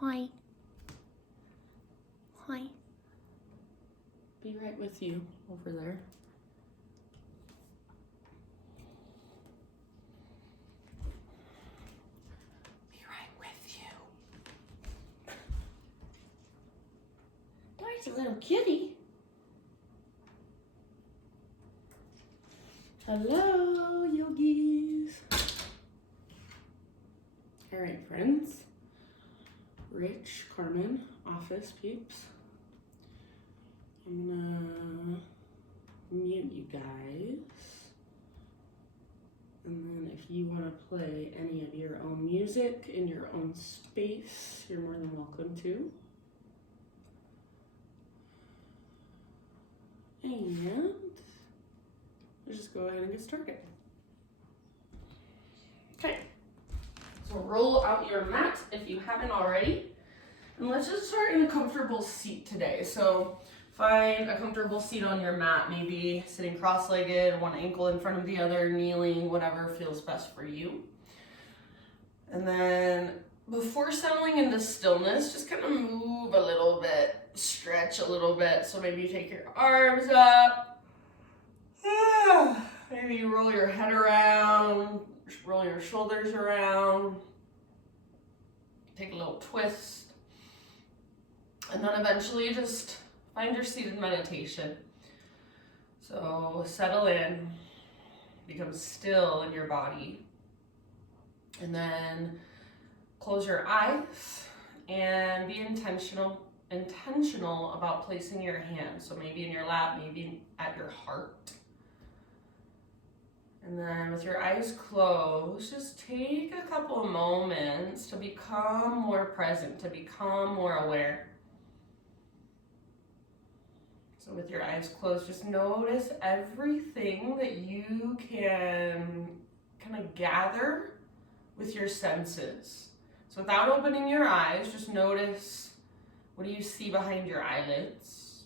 Hi. Hi. Be right with you over there. Be right with you. There's a little kitty. Hello, yogis. All right, friends. Rich, Carmen, office peeps. I'm gonna mute you guys. And then if you want to play any of your own music in your own space, you're more than welcome to. And let's just go ahead and get started. Okay, so roll out your mat if you haven't already. And let's just start in a comfortable seat today. So find a comfortable seat on your mat, maybe sitting cross-legged, one ankle in front of the other, kneeling, whatever feels best for you. And then before settling into stillness, just kind of move a little bit, stretch a little bit. So maybe you take your arms up, maybe you roll your head around, roll your shoulders around, take a little twist. And then eventually just find your seated meditation. So settle in, become still in your body. And then close your eyes and be intentional about placing your hands. So maybe in your lap, maybe at your heart. And then with your eyes closed, just take a couple of moments to become more present, to become more aware. So with your eyes closed, just notice everything that you can kind of gather with your senses. So without opening your eyes, just notice, what do you see behind your eyelids?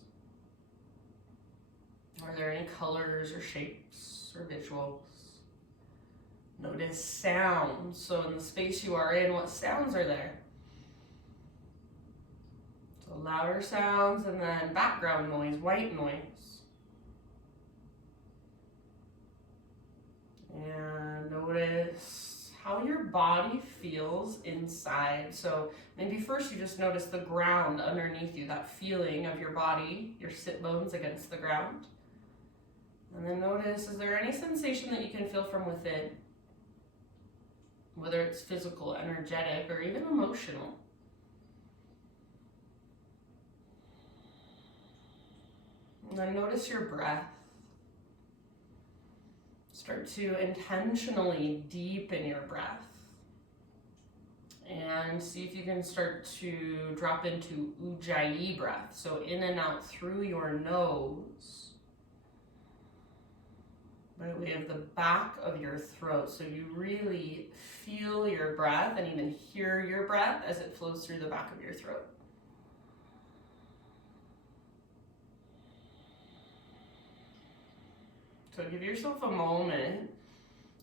Are there any colors or shapes or visuals? Notice sounds. So in the space you are in, what sounds are there? So louder sounds and then background noise, white noise. And notice how your body feels inside. So maybe first you just notice the ground underneath you, that feeling of your body, your sit bones against the ground. And then notice, is there any sensation that you can feel from within? Whether it's physical, energetic, or even emotional. And then notice your breath. Start to intentionally deepen your breath. And see if you can start to drop into Ujjayi breath. So in and out through your nose, by way of the back of your throat. So you really feel your breath and even hear your breath as it flows through the back of your throat. So give yourself a moment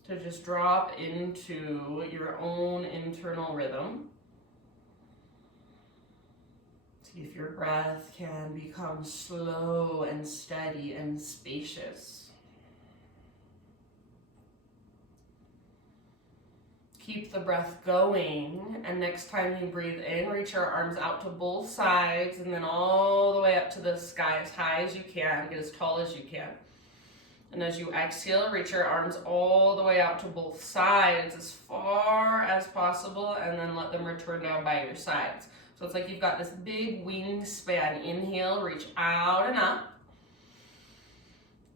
to just drop into your own internal rhythm. See if your breath can become slow and steady and spacious. Keep the breath going, and next time you breathe in, reach your arms out to both sides and then all the way up to the sky, as high as you can, get as tall as you can. And as you exhale, reach your arms all the way out to both sides as far as possible, and then let them return down by your sides. So it's like you've got this big wingspan. Inhale, reach out and up.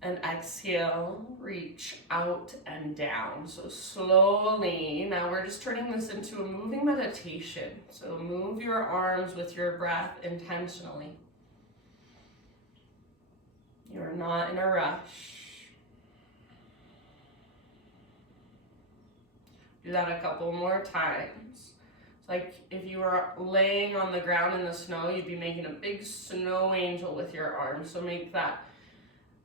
And exhale, reach out and down. So slowly, now we're just turning this into a moving meditation. So move your arms with your breath intentionally. You're not in a rush. Do that a couple more times. It's like if you were laying on the ground in the snow, you'd be making a big snow angel with your arms. So make that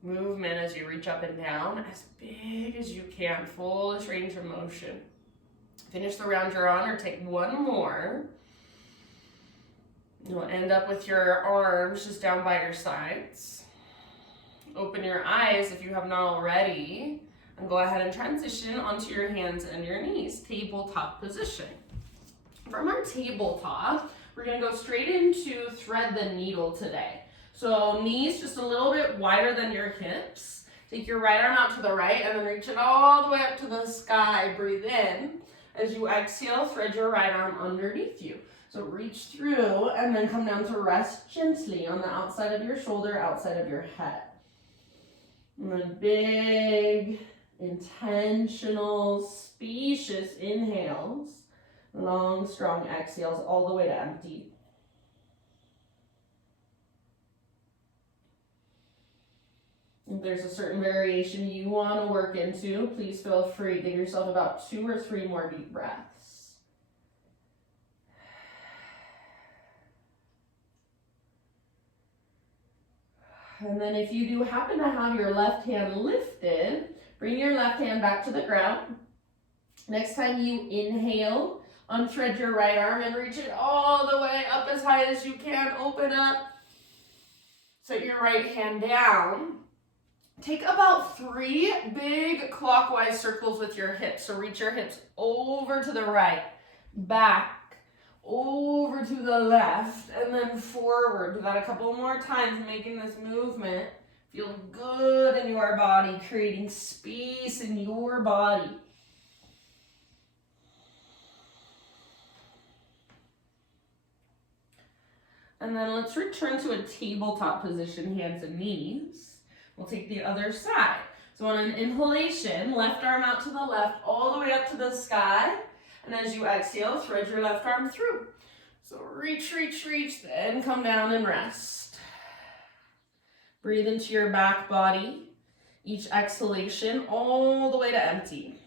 movement as you reach up and down as big as you can, fullest range of motion. Finish the round you're on, or take one more. You'll end up with your arms just down by your sides. Open your eyes if you have not already, and go ahead and transition onto your hands and your knees, tabletop position. From our tabletop, we're gonna go straight into thread the needle today. So knees just a little bit wider than your hips. Take your right arm out to the right and then reach it all the way up to the sky. Breathe in. As you exhale, thread your right arm underneath you. So reach through and then come down to rest gently on the outside of your shoulder, outside of your head. And then big, intentional, spacious inhales. Long, strong exhales all the way to empty. If there's a certain variation you want to work into, please feel free. Give yourself about 2 or 3 more deep breaths. And then if you do happen to have your left hand lifted, bring your left hand back to the ground. Next time you inhale, unthread your right arm and reach it all the way up as high as you can. Open up. Set your right hand down. Take about 3 big clockwise circles with your hips. So reach your hips over to the right, back, over to the left, and then forward. Do that a couple more times, making this movement feel good in your body, creating space in your body. And then let's return to a tabletop position, hands and knees. We'll take the other side. So on an inhalation, left arm out to the left, all the way up to the sky. And as you exhale, thread your left arm through. So reach, reach, reach, then come down and rest. Breathe into your back body. Each exhalation, all the way to empty.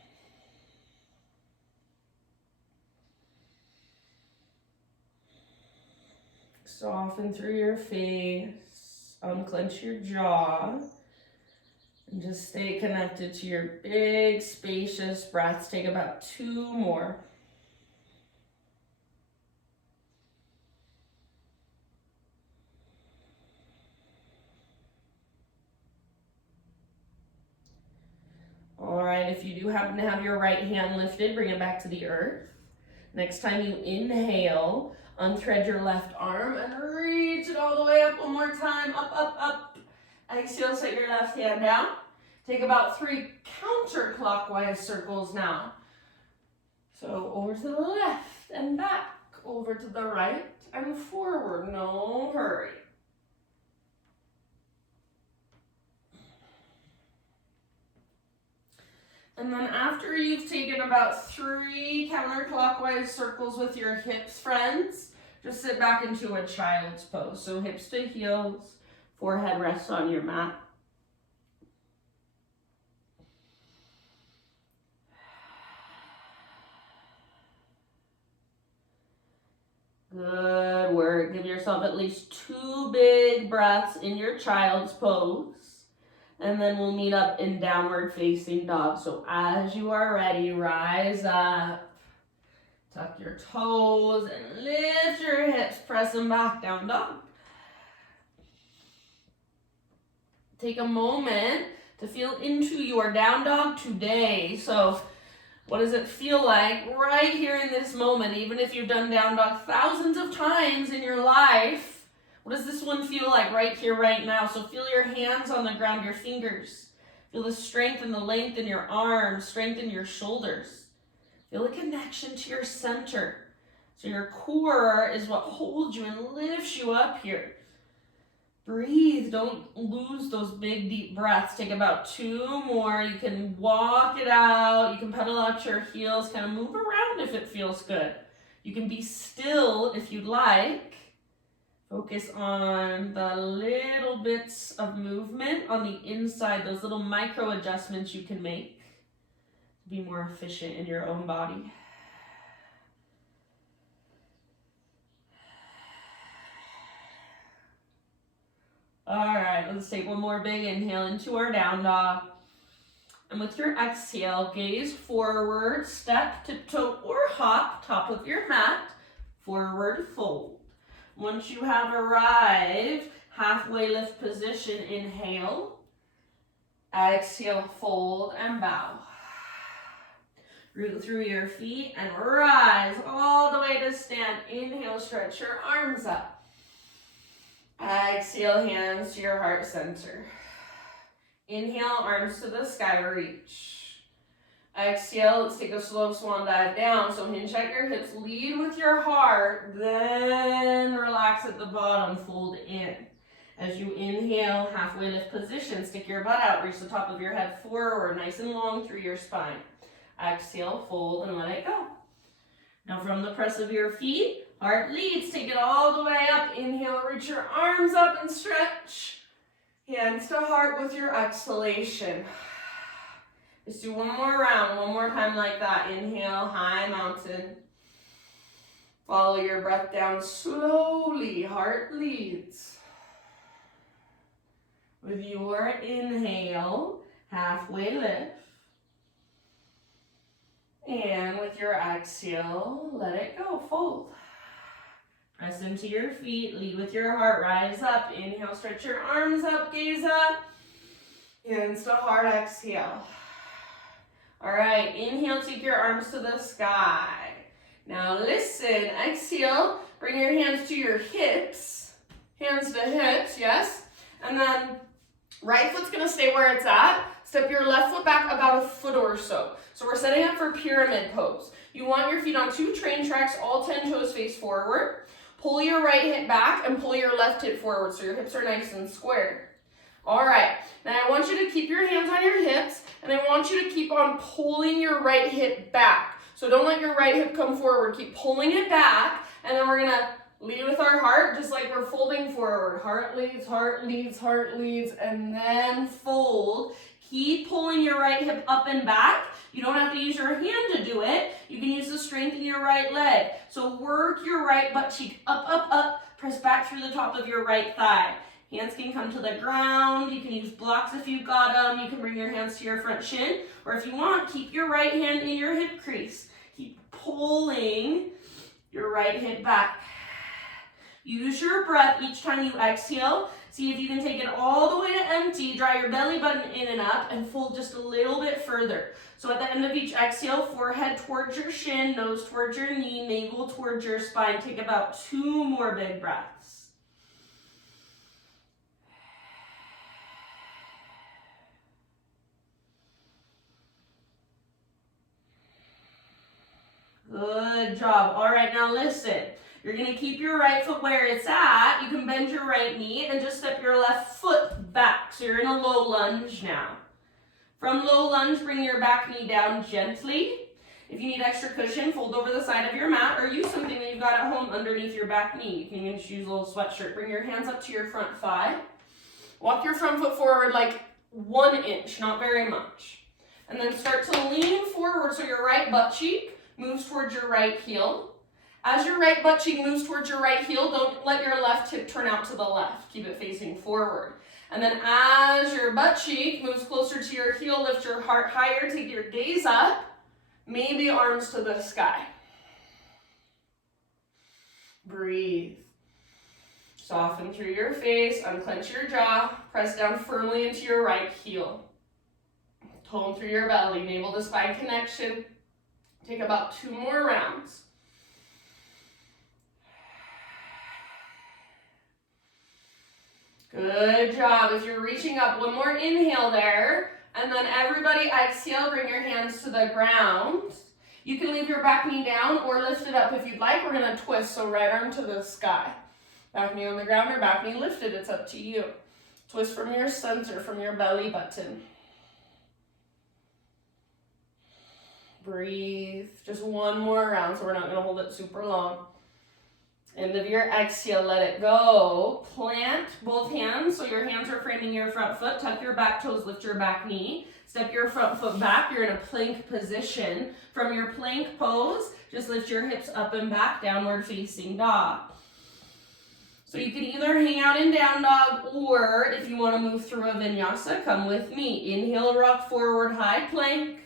Soften through your face, unclench your jaw, and just stay connected to your big, spacious breaths. Take about 2 more. All right, if you do happen to have your right hand lifted, bring it back to the earth. Next time you inhale, unthread your left arm and reach it all the way up one more time. Up, up, up. Exhale, set your left hand down. Take about 3 counterclockwise circles now. So over to the left and back, over to the right and forward. No hurry. And then after you've taken about 3 counterclockwise circles with your hips, friends, just sit back into a child's pose. So hips to heels, forehead rests on your mat. Good work. Give yourself at least 2 big breaths in your child's pose. And then we'll meet up in downward facing dog. So as you are ready, rise up. Tuck your toes and lift your hips. Press them back, down dog. Take a moment to feel into your down dog today. So what does it feel like right here in this moment? Even if you've done down dog thousands of times in your life, what does this one feel like right here, right now? So feel your hands on the ground, your fingers. Feel the strength and the length in your arms, strengthen your shoulders. Feel a connection to your center. So your core is what holds you and lifts you up here. Breathe, don't lose those big deep breaths. Take about 2 more. You can walk it out. You can pedal out your heels, kind of move around if it feels good. You can be still if you'd like. Focus on the little bits of movement on the inside, those little micro adjustments you can make to be more efficient in your own body. All right, let's take one more big inhale into our down dog. And with your exhale, gaze forward, step, tiptoe, or hop, top of your mat, forward fold. Once you have arrived, halfway lift position, inhale. Exhale, fold and bow. Root through your feet and rise all the way to stand. Inhale, stretch your arms up. Exhale, hands to your heart center. Inhale, arms to the sky, reach. Exhale, let's take a slow swan dive down. So hinge at your hips, lead with your heart, then relax at the bottom, fold in. As you inhale, halfway lift position, stick your butt out, reach the top of your head forward, nice and long through your spine. Exhale, fold and let it go. Now from the press of your feet, heart leads, take it all the way up. Inhale, reach your arms up and stretch. Hands to heart with your exhalation. Let's do one more round, one more time like that. Inhale, high mountain. Follow your breath down slowly, heart leads. With your inhale, halfway lift. And with your exhale, let it go, fold. Press into your feet, lead with your heart, rise up. Inhale, stretch your arms up, gaze up. Hands to heart, exhale. All right, inhale, take your arms to the sky. Now listen, exhale, bring your hands to your hips. Hands to hips, yes. And then right foot's gonna stay where it's at. Step your left foot back about a foot or so. So we're setting up for pyramid pose. You want your feet on 2 train tracks, all 10 toes face forward. Pull your right hip back and pull your left hip forward so your hips are nice and square. All right, now I want you to keep your hands on your hips and I want you to keep on pulling your right hip back. So don't let your right hip come forward, keep pulling it back, and then we're gonna lead with our heart just like we're folding forward. Heart leads, heart leads, heart leads, and then fold. Keep pulling your right hip up and back. You don't have to use your hand to do it. You can use the strength in your right leg. So work your right butt cheek up, up, up. Press back through the top of your right thigh. Hands can come to the ground. You can use blocks if you've got them. You can bring your hands to your front shin. Or if you want, keep your right hand in your hip crease. Keep pulling your right hip back. Use your breath each time you exhale. See if you can take it all the way to empty. Draw your belly button in and up and fold just a little bit further. So at the end of each exhale, forehead towards your shin, nose towards your knee, navel towards your spine. Take about 2 more big breaths. Good job. All right, now listen. You're going to keep your right foot where it's at. You can bend your right knee and just step your left foot back. So you're in a low lunge now. From low lunge, bring your back knee down gently. If you need extra cushion, fold over the side of your mat or use something that you've got at home underneath your back knee. You can even just use a little sweatshirt. Bring your hands up to your front thigh. Walk your front foot forward like 1 inch, not very much. And then start to lean forward so your right butt cheek moves towards your right heel. As your right butt cheek moves towards your right heel, don't let your left hip turn out to the left. Keep it facing forward. And then as your butt cheek moves closer to your heel, lift your heart higher, take your gaze up, maybe arms to the sky. Breathe. Soften through your face, unclench your jaw, press down firmly into your right heel. Tone through your belly, navel to spine connection. Take about 2 more rounds. Good job. If you're reaching up, 1 more inhale there. And then everybody exhale, bring your hands to the ground. You can leave your back knee down or lift it up if you'd like. We're going to twist, so right arm to the sky. Back knee on the ground or back knee lifted, it's up to you. Twist from your center, from your belly button. Breathe. Just 1 more round, so we're not going to hold it super long. End of your exhale, let it go. Plant both hands so your hands are framing your front foot. Tuck your back toes, lift your back knee. Step your front foot back. You're in a plank position. From your plank pose, just lift your hips up and back, downward facing dog. So you can either hang out in down dog, or if you want to move through a vinyasa, come with me. Inhale, rock forward, high plank.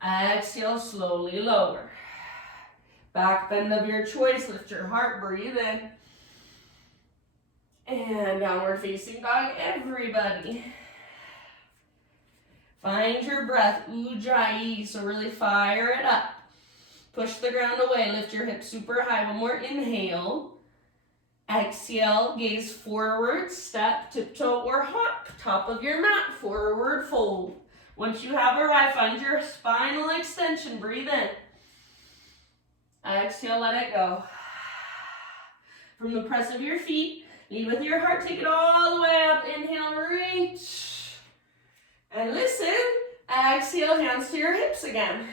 Exhale, slowly lower. Back bend of your choice, lift your heart, breathe in. And downward facing dog, everybody. Find your breath, ujjayi, so really fire it up. Push the ground away, lift your hips super high. One more inhale. Exhale, gaze forward, step, tiptoe, or hop. Top of your mat, forward fold. Once you have arrived, find your spinal extension. Breathe in. Exhale, let it go. From the press of your feet, lead with your heart. Take it all the way up. Inhale, reach. And listen. Exhale, hands to your hips again.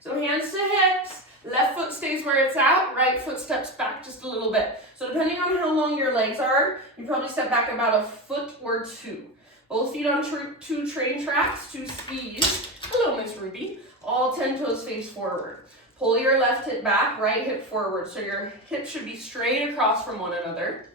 So hands to hips. Left foot stays where it's at, right foot steps back just a little bit. So depending on how long your legs are, you probably step back about a foot or two. Both feet on two train tracks, two skis. Hello, Miss Ruby. All 10 toes face forward. Pull your left hip back, right hip forward. So your hips should be straight across from one another.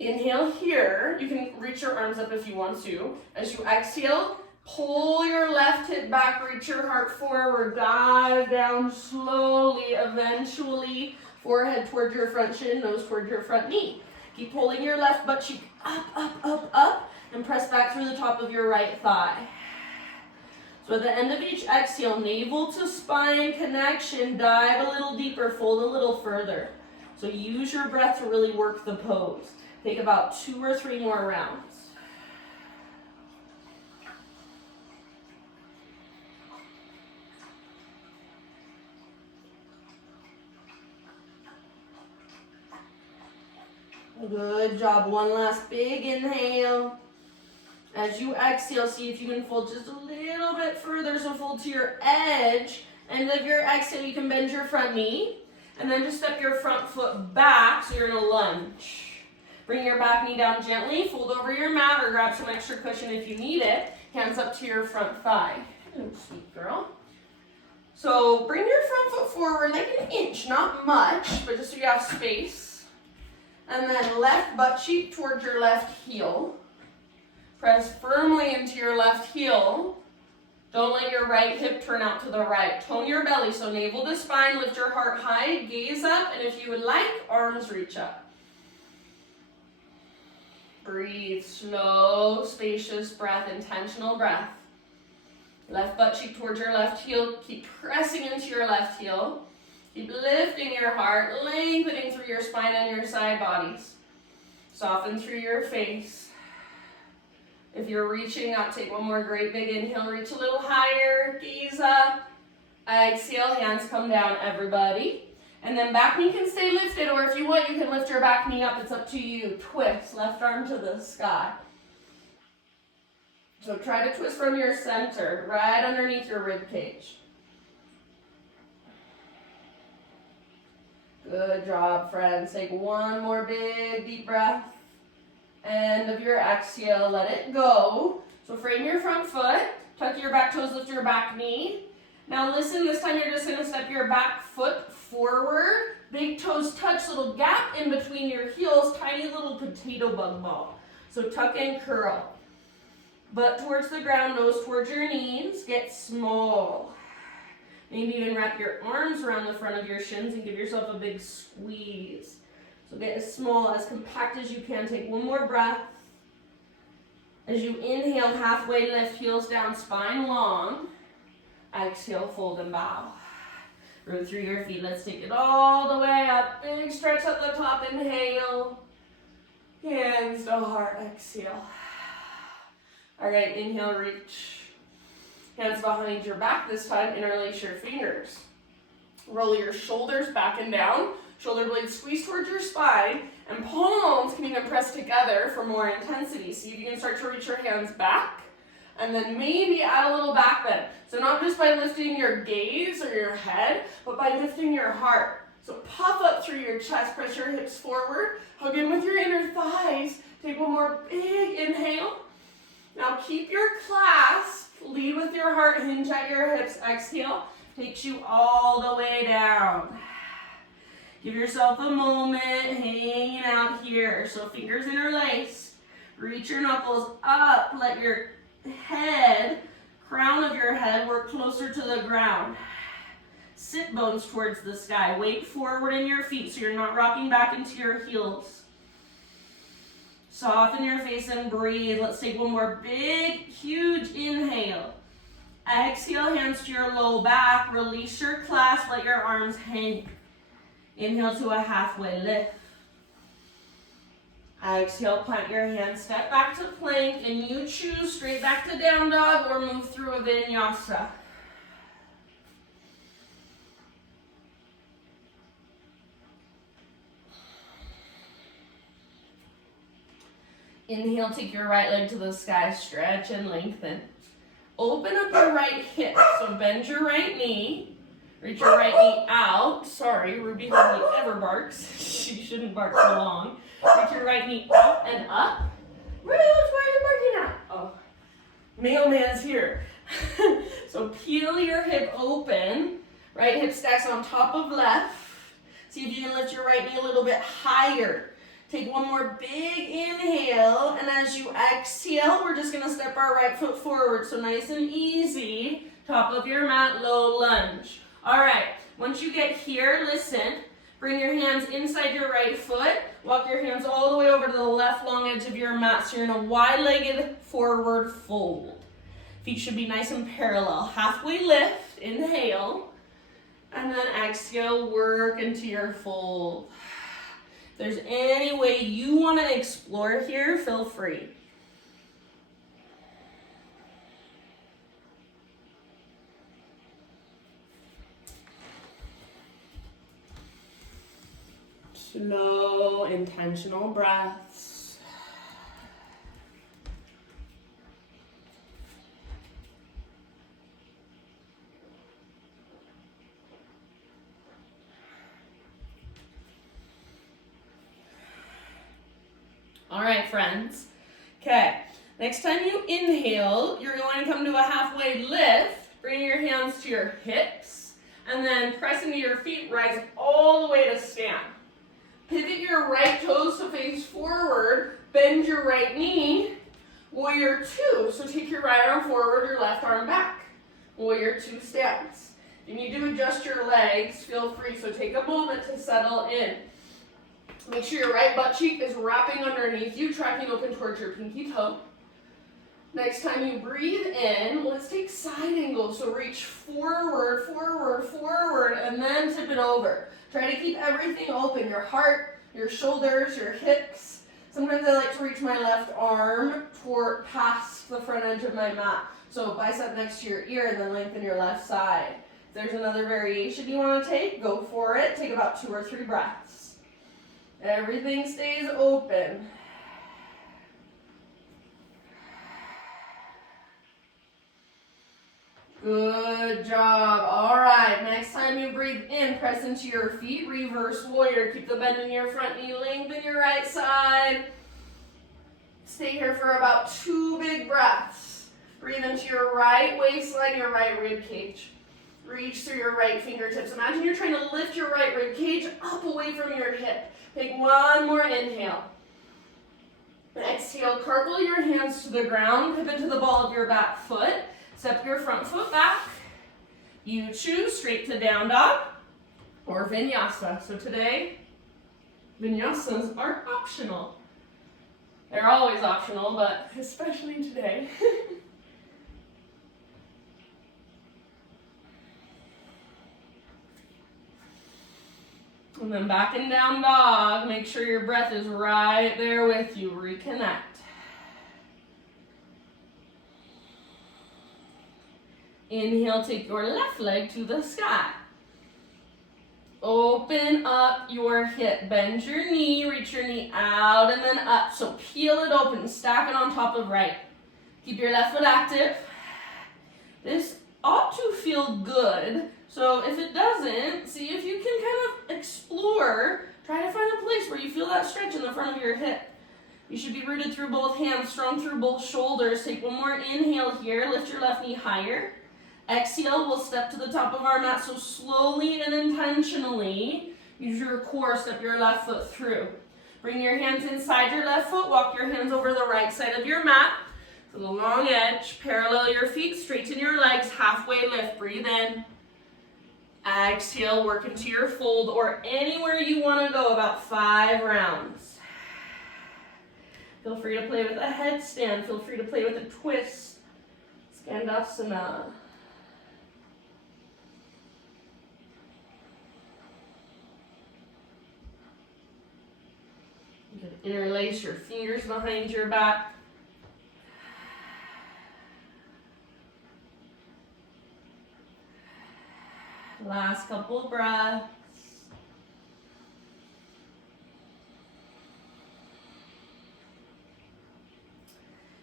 Inhale here. You can reach your arms up if you want to. As you exhale, pull your left hip back, reach your heart forward, dive down slowly, eventually forehead toward your front shin, nose toward your front knee. Keep pulling your left butt cheek up, up, up, up, and press back through the top of your right thigh. So at the end of each exhale, navel to spine connection, dive a little deeper, fold a little further. So use your breath to really work the pose. Take about 2 or 3 more rounds. Good job. One last big inhale. As you exhale, see if you can fold just a little bit further. So fold to your edge. End of your exhale, you can bend your front knee. And then just step your front foot back so you're in a lunge. Bring your back knee down gently. Fold over your mat or grab some extra cushion if you need it. Hands up to your front thigh. Hello, sweet girl. So bring your front foot forward like an inch, not much, but just so you have space. And then left butt cheek towards your left heel. Press firmly into your left heel. Don't let your right hip turn out to the right. Tone your belly, so navel to spine, lift your heart high, gaze up, and if you would like, arms reach up. Breathe, slow, spacious breath, intentional breath. Left butt cheek towards your left heel, keep pressing into your left heel. Keep lifting your heart, lengthening through your spine and your side bodies. Soften through your face. If you're reaching up, take one more great big inhale, reach a little higher, gaze up. Exhale, hands come down, everybody. And then back knee can stay lifted, or if you want, you can lift your back knee up, it's up to you. Twist, left arm to the sky. So try to twist from your center, right underneath your rib cage. Good job, friends. Take one more big deep breath. End of your exhale, let it go. So frame your front foot, tuck your back toes, lift your back knee. Now listen, this time you're just going to step your back foot forward. Big toes touch, little gap in between your heels, tiny little potato bug ball. So tuck and curl. Butt towards the ground, nose towards your knees. Get small. Maybe even wrap your arms around the front of your shins and give yourself a big squeeze. So get as small, as compact as you can. Take one more breath. As you inhale, halfway lift, heels down, spine long. Exhale, fold and bow. Root through your feet. Let's take it all the way up. Big stretch at the top. Inhale. Hands to heart. Exhale. All right, inhale, reach. Hands behind your back this time, interlace your fingers. Roll your shoulders back and down. Shoulder blades squeeze towards your spine, and palms can even press together for more intensity. See if you can start to reach your hands back, and then maybe add a little back bend. So not just by lifting your gaze or your head, but by lifting your heart. So puff up through your chest, press your hips forward, hug in with your inner thighs. Take one more big inhale. Now keep your clasp, lead with your heart, hinge at your hips. Exhale, takes you all the way down. Give yourself a moment hanging out here. So fingers interlaced. Reach your knuckles up. Let your head, crown of your head, work closer to the ground. Sit bones towards the sky. Weight forward in your feet so you're not rocking back into your heels. Soften your face and breathe. Let's take one more big, huge inhale. Exhale, hands to your low back. Release your clasp, let your arms hang. Inhale to a halfway lift. Exhale, plant your hands, step back to plank, and you choose straight back to down dog or move through a vinyasa. Inhale, take your right leg to the sky, stretch and lengthen. Open up your right hip, so bend your right knee, reach your right knee out. Sorry, Ruby hardly ever barks. She shouldn't bark so long. Reach your right knee out and up. Ruby, why are you barking at? Oh, mailman's here. So peel your hip open. Right hip stacks on top of left. See if you can lift your right knee a little bit higher. Take one more big inhale, and as you exhale, we're just gonna step our right foot forward. So nice and easy, top of your mat, low lunge. All right, once you get here, listen, bring your hands inside your right foot, walk your hands all the way over to the left long edge of your mat, so you're in a wide-legged forward fold. Feet should be nice and parallel. Halfway lift, inhale, and then exhale, work into your fold. If there's any way you want to explore here, feel free. Slow, intentional breaths. All right, friends. Okay, next time you inhale, you're going to come to a halfway lift. Bring your hands to your hips, and then press into your feet, rise all the way to stand. Pivot your right toes to face forward, bend your right knee, warrior two. So take your right arm forward, your left arm back. Warrior two stance. If you need to adjust your legs, feel free. So take a moment to settle in. Make sure your right butt cheek is wrapping underneath you, tracking open towards your pinky toe. Next time you breathe in, let's take side angle. So reach forward, forward, forward, and then tip it over. Try to keep everything open, your heart, your shoulders, your hips. Sometimes I like to reach my left arm toward past the front edge of my mat. So bicep next to your ear, and then lengthen your left side. If there's another variation you want to take, go for it. Take about 2 or 3 breaths. Everything stays open. Good job. All right, next time you breathe in, press into your feet, reverse warrior. Keep the bend in your front knee, lengthen your right side. Stay here for about 2 big breaths. Breathe into your right waistline, your right rib cage. Reach through your right fingertips. Imagine you're trying to lift your right rib cage up away from your hip. Take one more inhale. Exhale, cartwheel your hands to the ground, pivot to the ball of your back foot. Step your front foot back. You choose straight to down dog or vinyasa. So today, vinyasas are optional. They're always optional, but especially today. And then back in down dog. Make sure your breath is right there with you. Reconnect. Inhale, take your left leg to the sky. Open up your hip. Bend your knee, reach your knee out and then up. So peel it open, stack it on top of right. Keep your left foot active. This ought to feel good. So if it doesn't, see if you can kind of explore. Try to find a place where you feel that stretch in the front of your hip. You should be rooted through both hands, strong through both shoulders. Take one more inhale here. Lift your left knee higher. Exhale, we'll step to the top of our mat. So slowly and intentionally, use your core, step your left foot through. Bring your hands inside your left foot. Walk your hands over the right side of your mat. To the long edge. Parallel your feet, straighten your legs. Halfway lift. Breathe in. Exhale, work into your fold or anywhere you want to go, about 5 rounds. Feel free to play with a headstand. Feel free to play with a twist. Skandasana. You can interlace your fingers behind your back. Last couple breaths.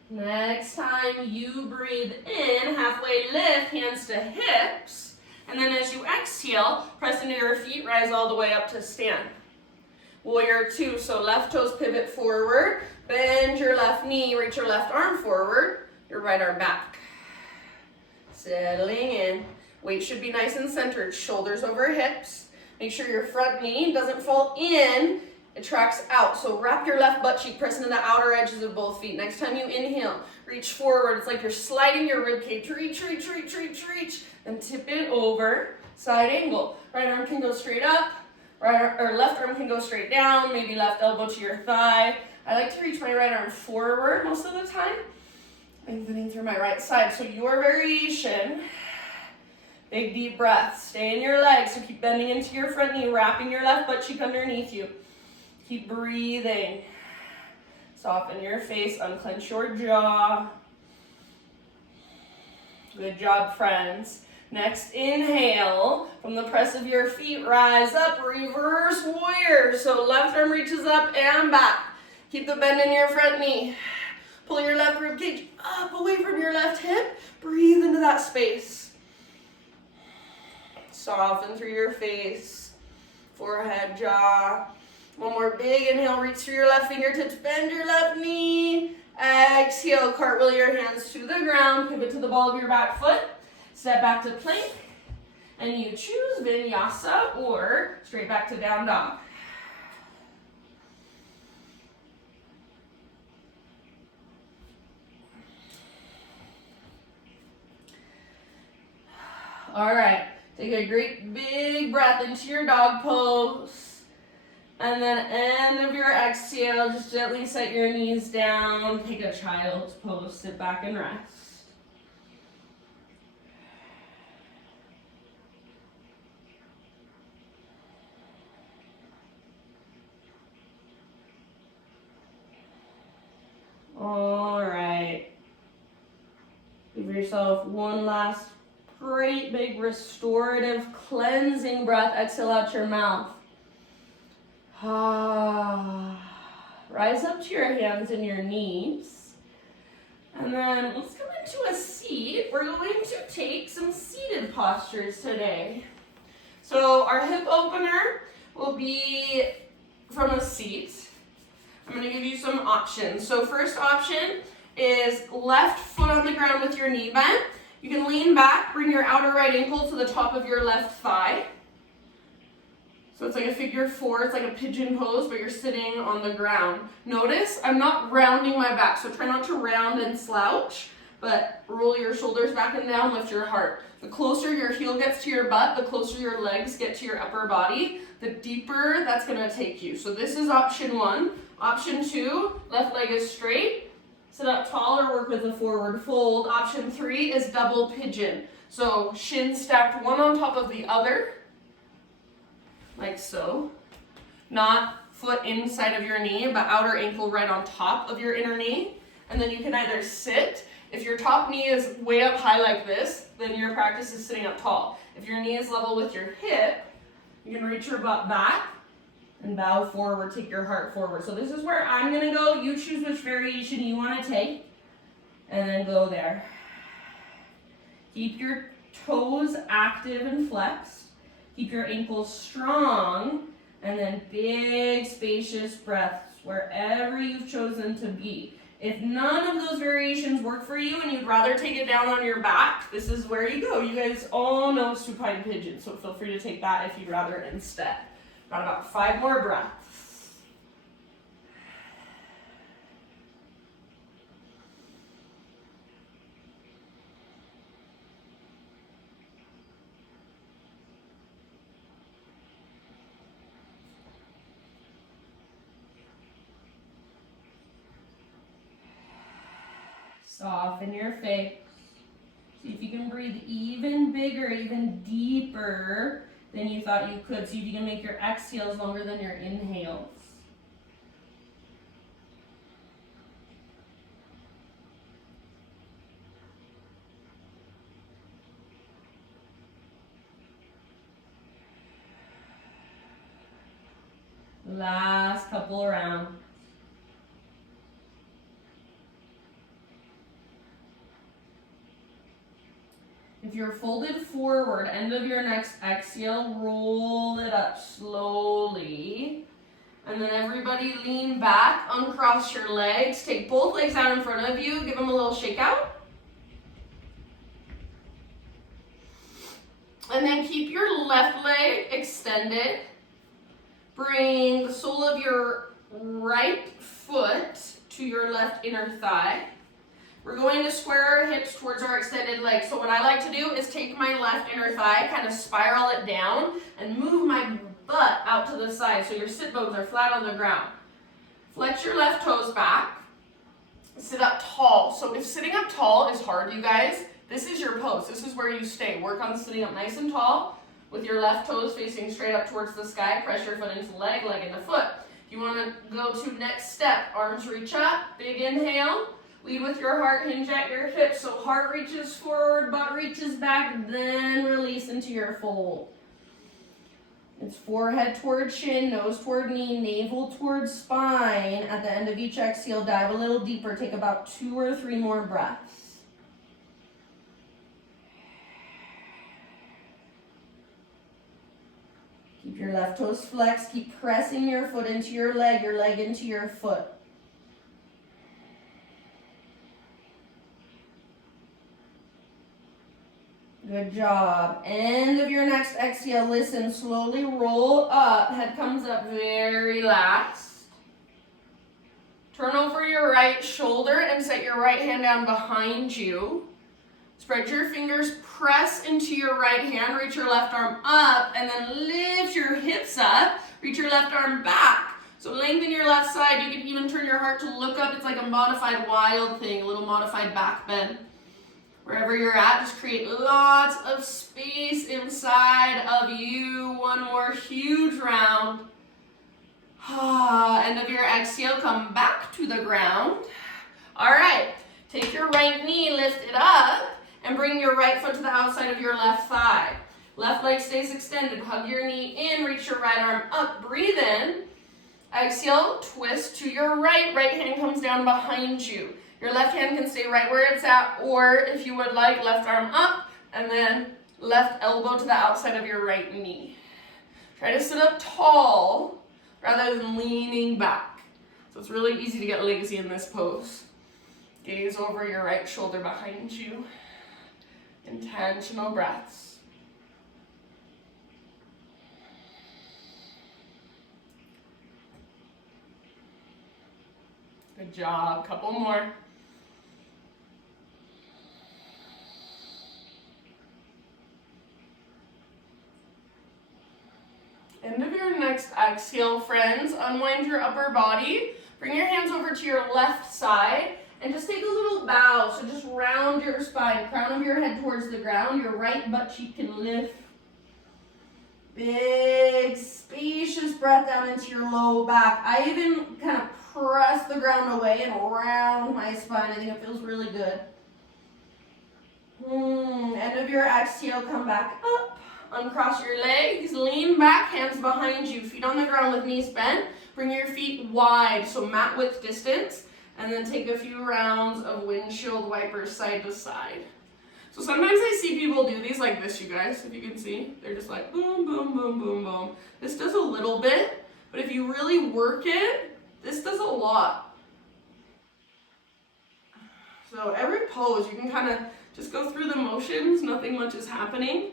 Next time you breathe in, halfway lift, hands to hips. And then as you exhale, press into your feet, rise all the way up to stand. Warrior two, so left toes pivot forward, bend your left knee, reach your left arm forward, your right arm back. Settling in. Weight should be nice and centered, shoulders over hips. Make sure your front knee doesn't fall in, it tracks out. So wrap your left butt cheek, press into the outer edges of both feet. Next time you inhale, reach forward. It's like you're sliding your rib cage. Reach, reach, reach, reach, reach. And tip it over, side angle. Right arm can go straight up, left arm can go straight down, maybe left elbow to your thigh. I like to reach my right arm forward most of the time, lengthening through my right side. So your variation, big deep breath. Stay in your legs, so keep bending into your front knee, wrapping your left butt cheek underneath you. Keep breathing. Soften your face, unclench your jaw. Good job, friends. Next, inhale. From the press of your feet, rise up, reverse warrior. So left arm reaches up and back. Keep the bend in your front knee. Pull your left rib cage up away from your left hip. Breathe into that space. Soften through your face, forehead, jaw. One more big inhale, reach through your left fingertips, bend your left knee. Exhale, cartwheel your hands to the ground, pivot to the ball of your back foot. Step back to plank, and you choose Vinyasa or straight back to down dog. All right, take a great big breath into your dog pose. And then end of your exhale, just gently set your knees down. Take a child's pose, sit back and rest. All right. Give yourself one last great big restorative cleansing breath. Exhale out your mouth. Rise up to your hands and your knees. And then let's come into a seat. We're going to take some seated postures today. So our hip opener will be from a seat. I'm going to give you some options. So first option is left foot on the ground with your knee bent. You can lean back, bring your outer right ankle to the top of your left thigh. So it's like a figure four, it's like a pigeon pose, but you're sitting on the ground. Notice I'm not rounding my back, so try not to round and slouch, but roll your shoulders back and down, lift your heart. The closer your heel gets to your butt, the closer your legs get to your upper body, the deeper that's gonna take you. So this is option one. Option two, left leg is straight, sit up tall or work with a forward fold. Option three is double pigeon. So shins stacked one on top of the other, like so. Not foot inside of your knee, but outer ankle right on top of your inner knee. And then you can either sit. If your top knee is way up high like this, then your practice is sitting up tall. If your knee is level with your hip, you can reach your butt back and bow forward, take your heart forward. So this is where I'm gonna go. You choose which variation you wanna take, and then go there. Keep your toes active and flexed. Keep your ankles strong, and then big, spacious breaths wherever you've chosen to be. If none of those variations work for you and you'd rather take it down on your back, this is where you go. You guys all know supine pigeon, so feel free to take that if you'd rather instead. Got about 5 more breaths. Soften your face. See if you can breathe even bigger, even deeper than you thought you could. See if you can make your exhales longer than your inhales. Last couple rounds. If you're folded forward, end of your next exhale, roll it up slowly. And then everybody lean back, uncross your legs. Take both legs out in front of you. Give them a little shake out. And then keep your left leg extended. Bring the sole of your right foot to your left inner thigh. We're going to square our hips towards our extended legs. So what I like to do is take my left inner thigh, kind of spiral it down, and move my butt out to the side so your sit bones are flat on the ground. Flex your left toes back. Sit up tall. So if sitting up tall is hard, you guys, this is your pose. This is where you stay. Work on sitting up nice and tall with your left toes facing straight up towards the sky. Press your foot into leg, leg into foot. If you want to go to next step, arms reach up, big inhale. Lead with your heart, hinge at your hips. So heart reaches forward, butt reaches back, then release into your fold. It's forehead toward chin, nose toward knee, navel toward spine. At the end of each exhale, dive a little deeper. Take about 2 or 3 more breaths. Keep your left toes flexed. Keep pressing your foot into your leg into your foot. Good job. End of your next exhale. Listen, slowly roll up. Head comes up very last. Turn over your right shoulder and set your right hand down behind you. Spread your fingers, press into your right hand, reach your left arm up, and then lift your hips up. Reach your left arm back. So lengthen your left side. You can even turn your heart to look up. It's like a modified wild thing, a little modified back bend. Wherever you're at, just create lots of space inside of you. One more huge round. End of your exhale, come back to the ground. All right, take your right knee, lift it up, and bring your right foot to the outside of your left thigh. Left leg stays extended. Hug your knee in, reach your right arm up, breathe in. Exhale, twist to your right. Right hand comes down behind you. Your left hand can stay right where it's at, or if you would like, left arm up, and then left elbow to the outside of your right knee. Try to sit up tall rather than leaning back. So it's really easy to get lazy in this pose. Gaze over your right shoulder behind you. Intentional breaths. Good job. Couple more. End of your next exhale, friends. Unwind your upper body. Bring your hands over to your left side and just take a little bow. So just round your spine, crown of your head towards the ground. Your right butt cheek can lift. Big, spacious breath down into your low back. I even kind of press the ground away and round my spine. I think it feels really good. End of your exhale, come back up. Uncross your legs, lean back, hands behind you, feet on the ground with knees bent. Bring your feet wide, so mat width distance, and then take a few rounds of windshield wipers side to side. So sometimes I see people do these like this, you guys, if you can see. They're just like boom, boom, boom, boom, boom. This does a little bit, but if you really work it, this does a lot. So every pose, you can kind of just go through the motions, nothing much is happening.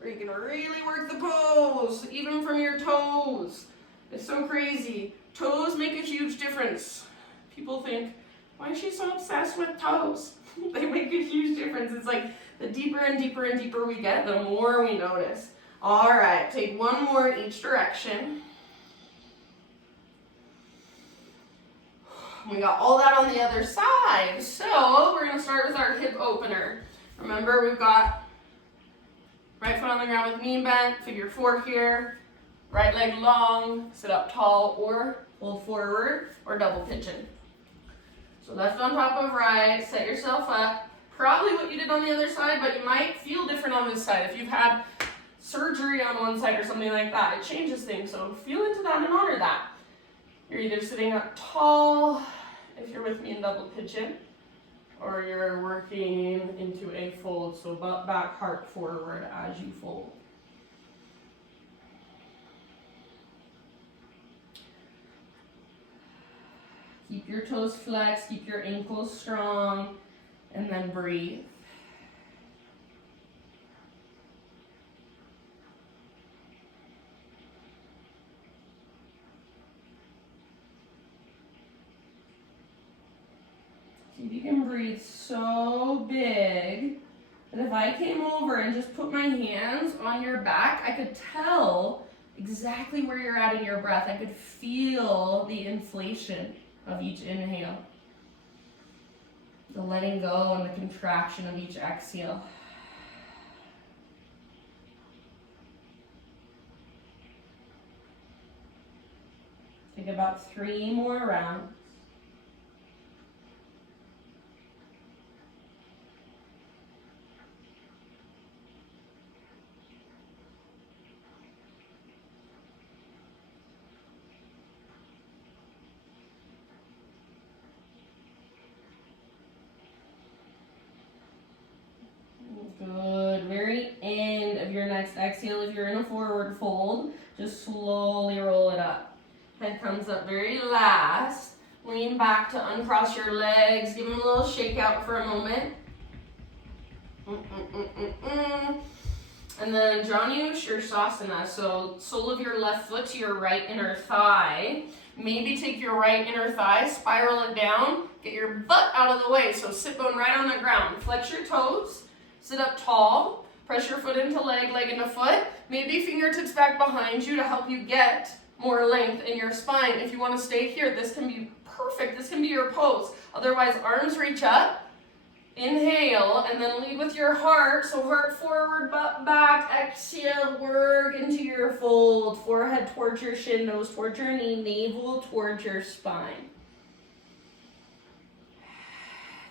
Or you can really work the pose, even from your toes. It's so crazy. Toes make a huge difference. People think, why is she so obsessed with toes? They make a huge difference. It's like the deeper and deeper and deeper we get, the more we notice. All right, take one more each direction. We got all that on the other side. So we're going to start with our hip opener. Remember, we've got right foot on the ground with knee bent, figure 4 here, right leg long, sit up tall or fold forward or double pigeon. So left on top of right, set yourself up. Probably what you did on the other side, but you might feel different on this side. If you've had surgery on one side or something like that, it changes things. So feel into that and honor that. You're either sitting up tall, if you're with me in double pigeon, or you're working into a fold, so butt back, heart forward as you fold. Keep your toes flexed, keep your ankles strong, and then breathe. See if you can breathe so big that if I came over and just put my hands on your back, I could tell exactly where you're at in your breath. I could feel the inflation of each inhale, the letting go and the contraction of each exhale. Take about 3 more rounds. Good. Very end of your next exhale, if you're in a forward fold, just slowly roll it up. Head comes up very last. Lean back to uncross your legs. Give them a little shake out for a moment. And then Janu Shavasana. So sole of your left foot to your right inner thigh. Maybe take your right inner thigh, spiral it down, get your butt out of the way. So sit bone right on the ground. Flex your toes. Sit up tall, press your foot into leg, leg into foot. Maybe fingertips back behind you to help you get more length in your spine. If you want to stay here, this can be perfect. This can be your pose. Otherwise, arms reach up, inhale, and then lead with your heart. So heart forward, butt back, exhale, work into your fold. Forehead towards your shin, nose towards your knee, navel towards your spine.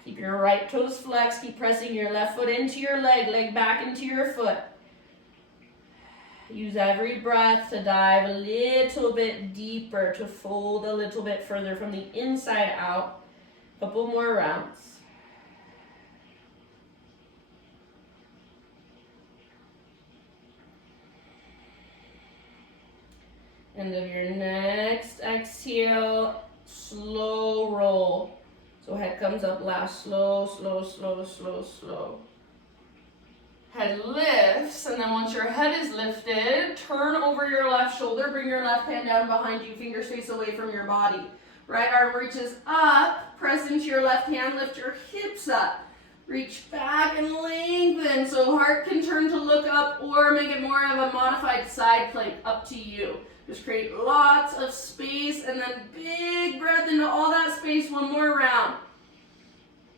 Keep your right toes flexed. Keep pressing your left foot into your leg, leg back into your foot. Use every breath to dive a little bit deeper, to fold a little bit further from the inside out. Couple more rounds. End of your next exhale, slow roll. So head comes up last, slow, slow, slow, slow, slow. Head lifts, and then once your head is lifted, turn over your left shoulder, bring your left hand down behind you, fingers face away from your body. Right arm reaches up, press into your left hand, lift your hips up. Reach back and lengthen, so heart can turn to look up or make it more of a modified side plank, up to you. Just create lots of space and then big breath into all that space. One more round.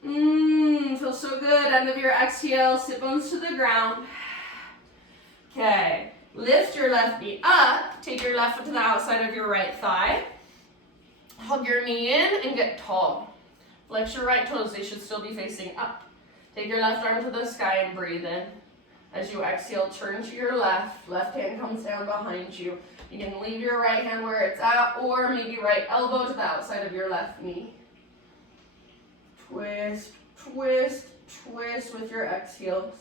Feels so good. End of your exhale, sit bones to the ground. Okay, lift your left knee up. Take your left foot to the outside of your right thigh. Hug your knee in and get tall. Flex your right toes. They should still be facing up. Take your left arm to the sky and breathe in. As you exhale, turn to your left. Left hand comes down behind you. You can leave your right hand where it's at, or maybe right elbow to the outside of your left knee. Twist, twist, twist with your exhales.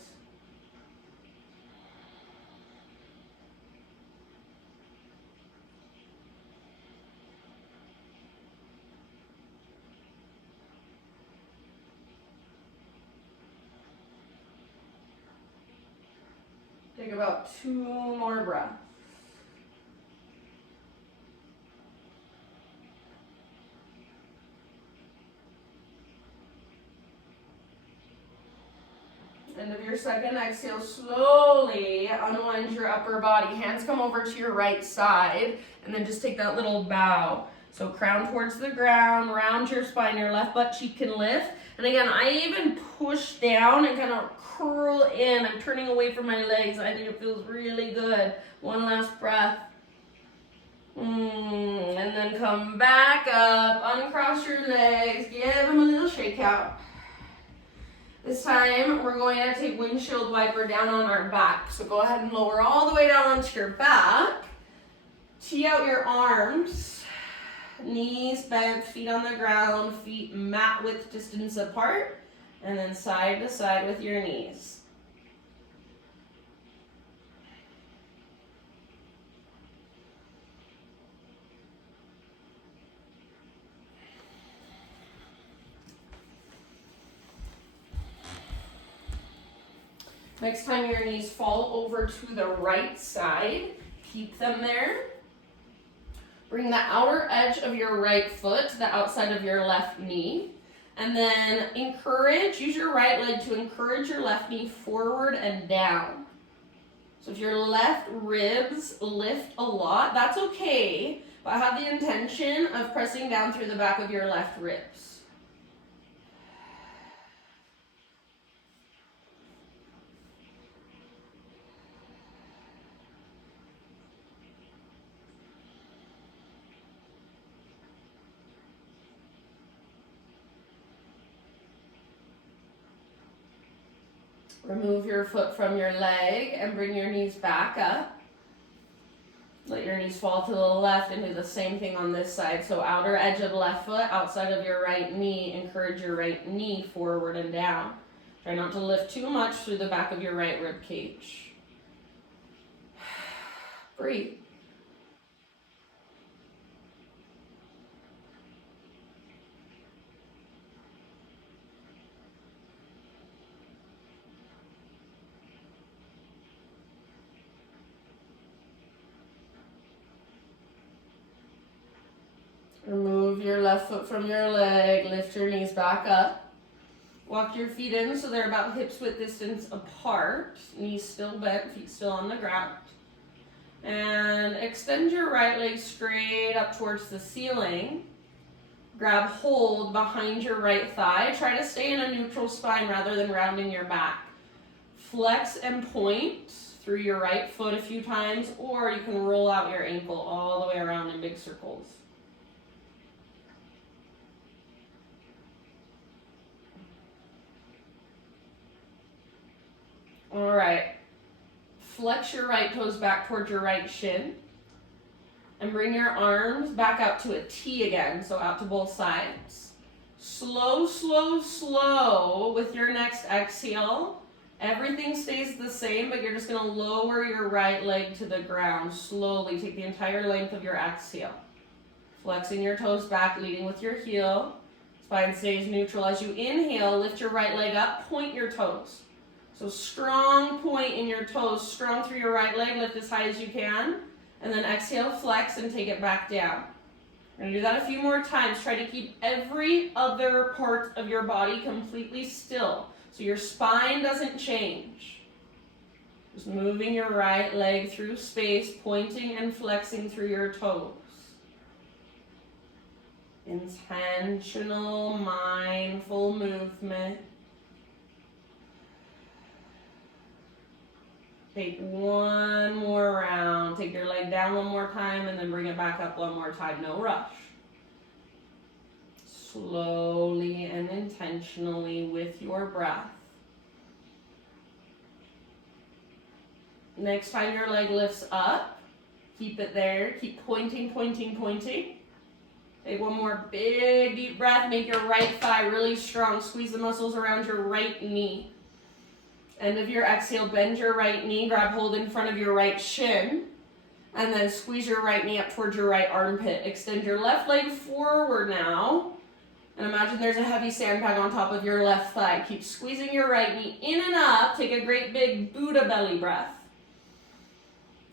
Take about 2 more breaths. End of your second exhale, slowly unwind your upper body. Hands come over to your right side, and then just take that little bow. So crown towards the ground, round your spine, your left butt cheek can lift. And again, I even push down and kind of curl in. I'm turning away from my legs. I think it feels really good. One last breath. And then come back up, uncross your legs, give them a little shake out. This time, we're going to take Windshield Wiper down on our back. So go ahead and lower all the way down onto your back. Tee out your arms. Knees bent, feet on the ground, feet mat width distance apart. And then side to side with your knees. Next time your knees fall over to the right side, keep them there. Bring the outer edge of your right foot to the outside of your left knee. And then use your right leg to encourage your left knee forward and down. So if your left ribs lift a lot, that's okay, but have the intention of pressing down through the back of your left ribs. Remove your foot from your leg and bring your knees back up. Let your knees fall to the left and do the same thing on this side. So outer edge of left foot, outside of your right knee. Encourage your right knee forward and down. Try not to lift too much through the back of your right rib cage. Breathe. Remove your left foot from your leg, lift your knees back up. Walk your feet in so they're about hips width distance apart. Knees still bent, feet still on the ground. And extend your right leg straight up towards the ceiling. Grab hold behind your right thigh. Try to stay in a neutral spine rather than rounding your back. Flex and point through your right foot a few times, or you can roll out your ankle all the way around in big circles. All right, flex your right toes back towards your right shin and bring your arms back out to a T again, so out to both sides. Slow, slow, slow with your next exhale. Everything stays the same, but you're just gonna lower your right leg to the ground. Slowly take the entire length of your exhale. Flexing your toes back, leading with your heel. Spine stays neutral. As you inhale, lift your right leg up, point your toes. So strong point in your toes, strong through your right leg, lift as high as you can, and then exhale, flex, and take it back down. We're gonna do that a few more times. Try to keep every other part of your body completely still, so your spine doesn't change. Just moving your right leg through space, pointing and flexing through your toes. Intentional, mindful movement. Take one more round. Take your leg down one more time and then bring it back up one more time. No rush. Slowly and intentionally with your breath. Next time your leg lifts up, keep it there. Keep pointing, pointing, pointing. Take one more big deep breath. Make your right thigh really strong. Squeeze the muscles around your right knee. End of your exhale, bend your right knee, grab hold in front of your right shin, and then squeeze your right knee up towards your right armpit. Extend your left leg forward now, and imagine there's a heavy sandbag on top of your left thigh. Keep squeezing your right knee in and up. Take a great big Buddha belly breath.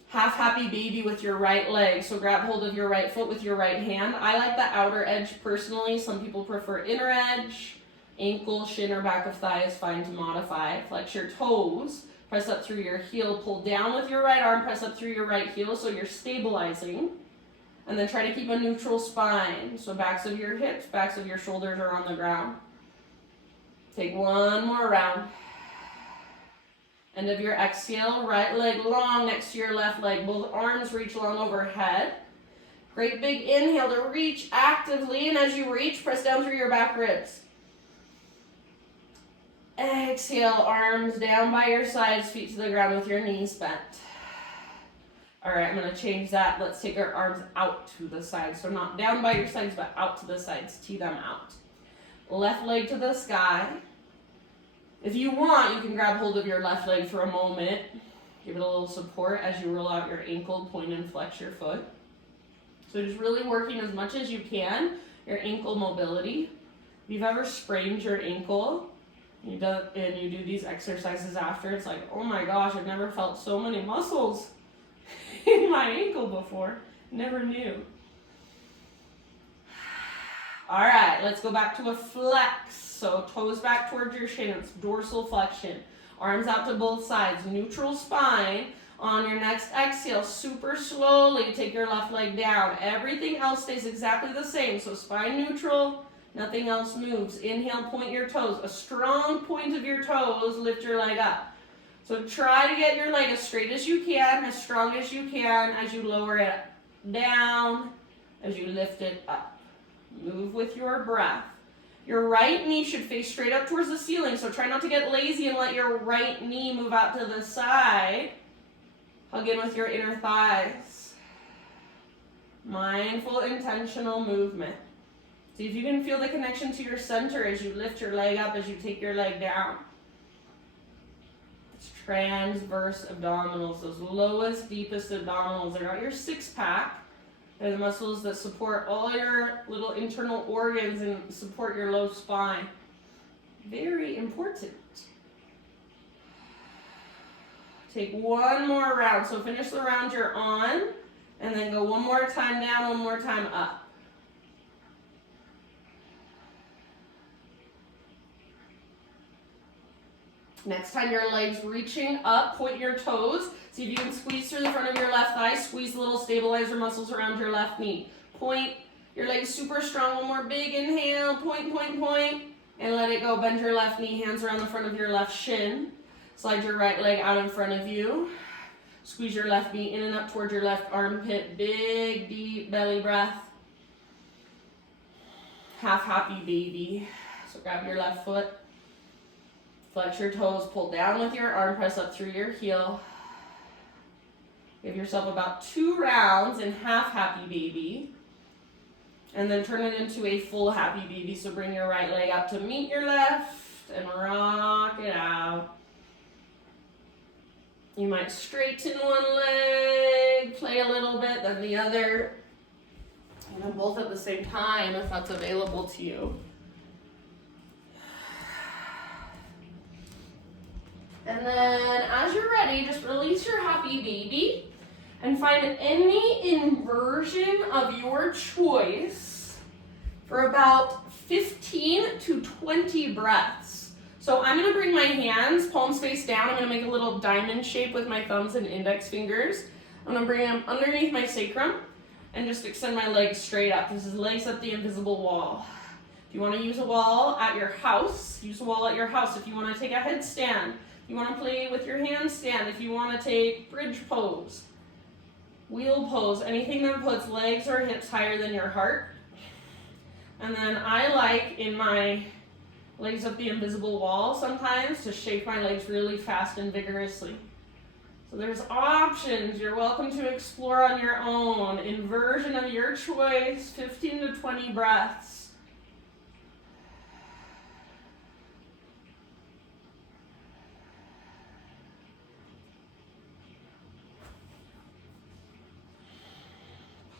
Half happy baby with your right leg. So grab hold of your right foot with your right hand. I like the outer edge personally. Some people prefer inner edge. Ankle, shin, or back of thigh is fine to modify. Flex your toes. Press up through your heel. Pull down with your right arm. Press up through your right heel so you're stabilizing. And then try to keep a neutral spine. So backs of your hips, backs of your shoulders are on the ground. Take one more round. End of your exhale, right leg long next to your left leg. Both arms reach long overhead. Great big inhale to reach actively. And as you reach, press down through your back ribs. Exhale, arms down by your sides, feet to the ground with your knees bent. All right, I'm going to change that. Let's take our arms out to the sides. So not down by your sides, but out to the sides. Tee them out. Left leg to the sky. If you want, you can grab hold of your left leg for a moment. Give it a little support as you roll out your ankle, point and flex your foot. So just really working as much as you can, your ankle mobility. If you've ever sprained your ankle, and you do these exercises after, it's like, oh my gosh, I've never felt so many muscles in my ankle before. Never knew. All right, let's go back to a flex. So toes back towards your shins, dorsal flexion. Arms out to both sides, neutral spine. On your next exhale, super slowly take your left leg down. Everything else stays exactly the same. So spine neutral, nothing else moves. Inhale, point your toes. A strong point of your toes, lift your leg up. So try to get your leg as straight as you can, as strong as you can, as you lower it down, as you lift it up. Move with your breath. Your right knee should face straight up towards the ceiling, so try not to get lazy and let your right knee move out to the side. Hug in with your inner thighs. Mindful, intentional movement. See if you can feel the connection to your center as you lift your leg up, as you take your leg down. It's transverse abdominals, those lowest, deepest abdominals. They're not your six pack. They're the muscles that support all your little internal organs and support your low spine. Very important. Take one more round. So finish the round you're on, and then go one more time down, one more time up. Next time your legs reaching up, point your toes. See if you can squeeze through the front of your left thigh. Squeeze the little stabilizer muscles around your left knee. Point your legs super strong. One more big inhale. Point, point, point. And let it go. Bend your left knee. Hands around the front of your left shin. Slide your right leg out in front of you. Squeeze your left knee in and up towards your left armpit. Big, deep belly breath. Half happy baby. So grab your left foot. Flex your toes, pull down with your arm, press up through your heel. Give yourself about 2 rounds in half happy baby. And then turn it into a full happy baby. So bring your right leg out to meet your left and rock it out. You might straighten one leg, play a little bit, then the other. Both at the same time if that's available to you. And then as you're ready, just release your happy baby and find any inversion of your choice for about 15 to 20 breaths. So I'm gonna bring my hands, palms face down. I'm gonna make a little diamond shape with my thumbs and index fingers. I'm gonna bring them underneath my sacrum and just extend my legs straight up. This is lace up the invisible wall. If you wanna use a wall at your house, use a wall at your house. If you wanna take a headstand, you want to play with your handstand, if you want to take bridge pose, wheel pose, anything that puts legs or hips higher than your heart. And then I like in my legs up the invisible wall sometimes to shake my legs really fast and vigorously. So there's options you're welcome to explore on your own. Inversion of your choice, 15 to 20 breaths.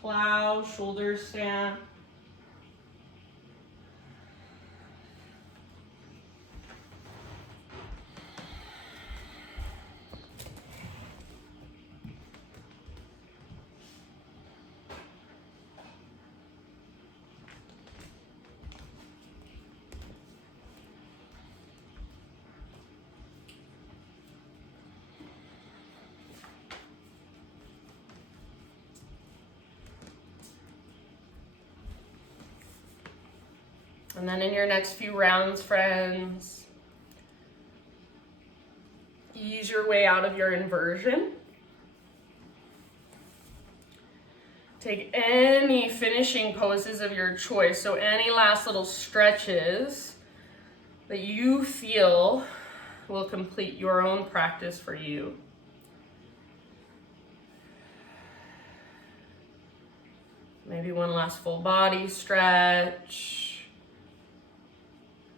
Plow, shoulders stand. And then in your next few rounds, friends, ease your way out of your inversion. Take any finishing poses of your choice. So any last little stretches that you feel will complete your own practice for you. Maybe one last full body stretch.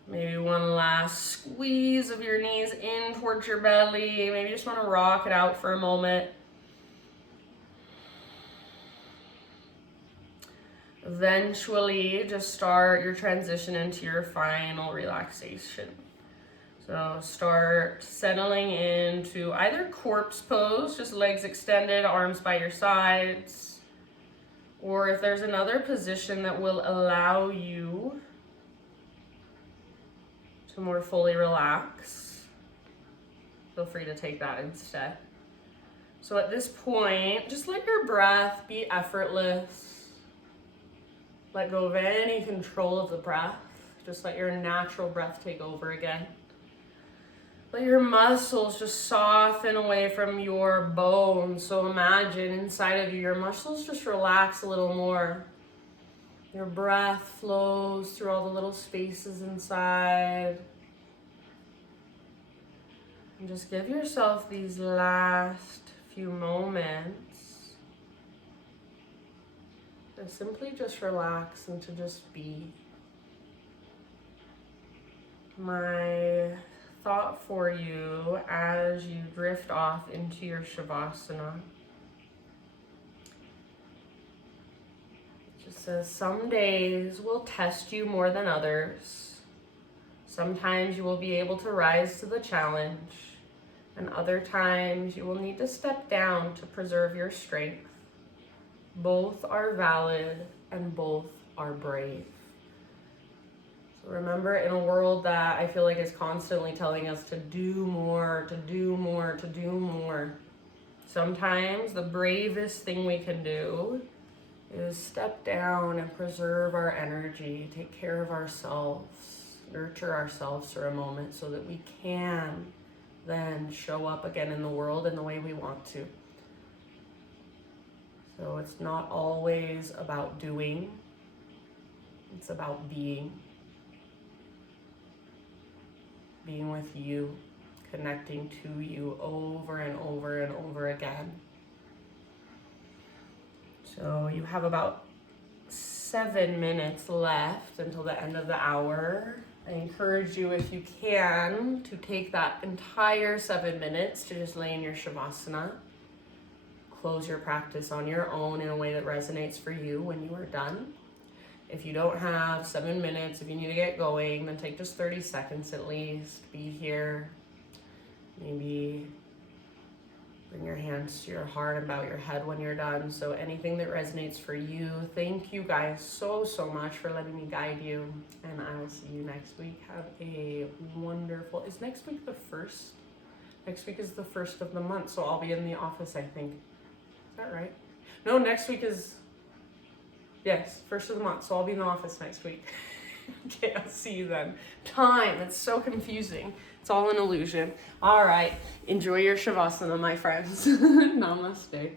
Maybe one last squeeze of your knees in towards your belly. Maybe you just want to rock it out for a moment. Eventually, just start your transition into your final relaxation. So start settling into either corpse pose, just legs extended, arms by your sides, or if there's another position that will allow you to more fully relax, feel free to take that instead. So at this point, just let your breath be effortless. Let go of any control of the breath. Just let your natural breath take over again. Let your muscles just soften away from your bones. So imagine inside of you, your muscles just relax a little more. Your breath flows through all the little spaces inside. And just give yourself these last few moments to simply just relax and to just be. My thought for you as you drift off into your Shavasana just says, some days will test you more than others. Sometimes you will be able to rise to the challenge, and other times you will need to step down to preserve your strength. Both are valid and both are brave. So remember, in a world that I feel like is constantly telling us to do more, to do more, to do more, sometimes the bravest thing we can do is step down and preserve our energy, take care of ourselves, nurture ourselves for a moment so that we can then show up again in the world in the way we want to. So it's not always about doing, it's about being. Being with you, connecting to you over and over and over again. So you have about 7 minutes left until the end of the hour. I encourage you, if you can, to take that entire 7 minutes to just lay in your Shavasana. Close your practice on your own in a way that resonates for you when you are done. If you don't have 7 minutes, if you need to get going, then take just 30 seconds at least. Be here. Maybe bring your hands to your heart and bow your head when you're done. So anything that resonates for you. Thank you guys so much for letting me guide you. And I will see you next week. Have a wonderful... Is next week the 1st? Next week is the 1st of the month, so I'll be in the office, I think. Is that right? No, next week is... Yes, 1st of the month, so I'll be in the office next week. Okay, I'll see you then. Time, it's so confusing. It's all an illusion. All right, enjoy your Shavasana, my friends. Namaste.